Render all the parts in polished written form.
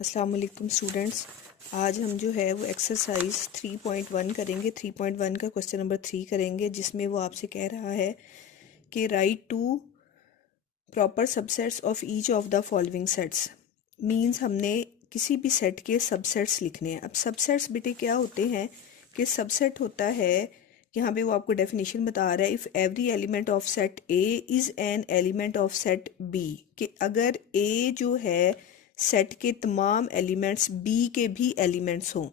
अस्सलाम वालेकुम स्टूडेंट्स। आज हम जो है वो एक्सरसाइज 3.1 करेंगे। 3.1 का क्वेश्चन नंबर 3 करेंगे, जिसमें वो आपसे कह रहा है कि write to proper subsets of each of the following sets. Means हमने किसी भी सेट के सबसेट्स लिखने हैं। अब सबसेट्स बेटे क्या होते हैं कि सबसेट होता है, यहाँ पे वो आपको डेफिनेशन बता रहा है, if every element of set A is an element of set B, कि अगर ए जो है सेट के तमाम एलिमेंट्स बी के भी एलिमेंट्स हों।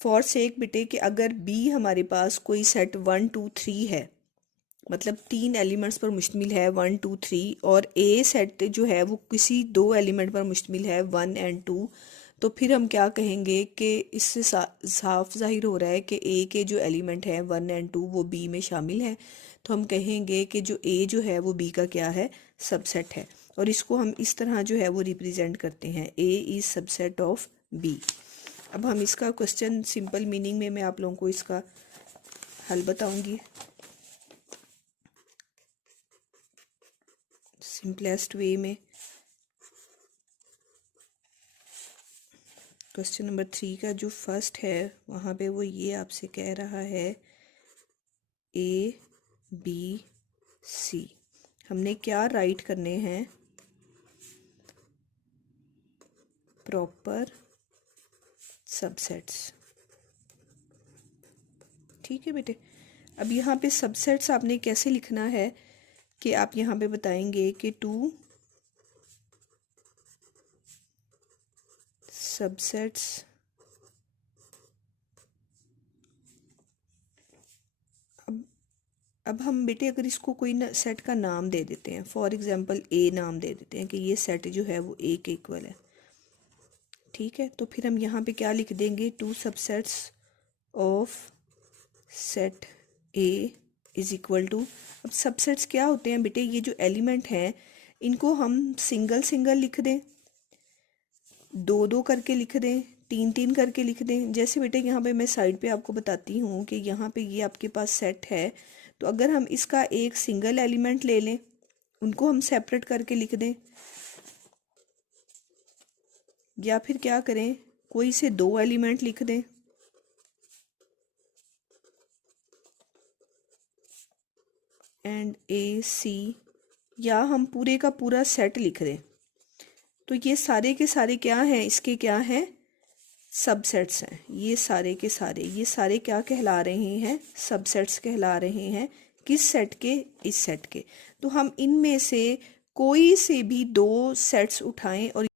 फॉर सेक बेटे कि अगर बी हमारे पास कोई सेट 1 2 3 है, मतलब 3 एलिमेंट्स पर मुश्तमिल है 1 2 3, और ए सेट जो है वो किसी 2 एलिमेंट पर मुश्तमिल है 1 और 2, तो फिर हम क्या कहेंगे कि इससे साफ जाहिर हो रहा है कि ए के जो एलिमेंट हैं 1 और 2 वो बी में शामिल हैं। तो हम कहेंगे कि जो ए जो है वो बी का क्या है, सबसेट है। और इसको हम इस तरह जो है वो रिप्रेजेंट करते हैं, A is subset of B. अब हम इसका क्वेश्चन सिंपल मीनिंग में मैं आप लोगों को इसका हल बताऊंगी सिंपलेस्ट वे में। क्वेश्चन नंबर 3 का जो फर्स्ट है वहाँ पे वो ये आपसे कह रहा है ए बी सी। हमने क्या राइट करने हैं, प्रॉपर सबसेट्स। ठीक है बेटे। अब यहाँ पे सबसेट्स आपने कैसे लिखना है कि आप यहाँ पे बताएंगे कि टू सबसेट्स अब हम बेटे अगर इसको कोई सेट का नाम दे देते हैं, फॉर एग्जांपल ए नाम दे देते हैं कि ये सेट जो है वो ए के इक्वल है। ठीक है, तो फिर हम यहाँ पे क्या लिख देंगे, two subsets of set A is equal to. अब सबसेट्स क्या होते हैं बेटे, ये जो एलिमेंट हैं इनको हम सिंगल सिंगल लिख दें, दो दो करके लिख दें, तीन तीन करके लिख दें। जैसे बेटे यहाँ पे मैं साइड पे आपको बताती हूँ कि यहाँ पे ये आपके पास सेट है, तो अगर हम इसका एक सिंगल एलिमेंट ले लें, उनको हम सेपरेट करके लिख दें, या फिर क्या करें, कोई से दो एलिमेंट लिख दें, एंड ए सी, या हम पूरे का पूरा सेट लिख दें। तो ये सारे के सारे क्या हैं, इसके क्या हैं, सबसेट्स हैं। ये सारे के सारे, ये सारे क्या कहला रहे हैं, सबसेट्स कहला रहे हैं। किस सेट के, इस सेट के। तो हम इनमें से कोई से भी दो सेट्स उठाएं और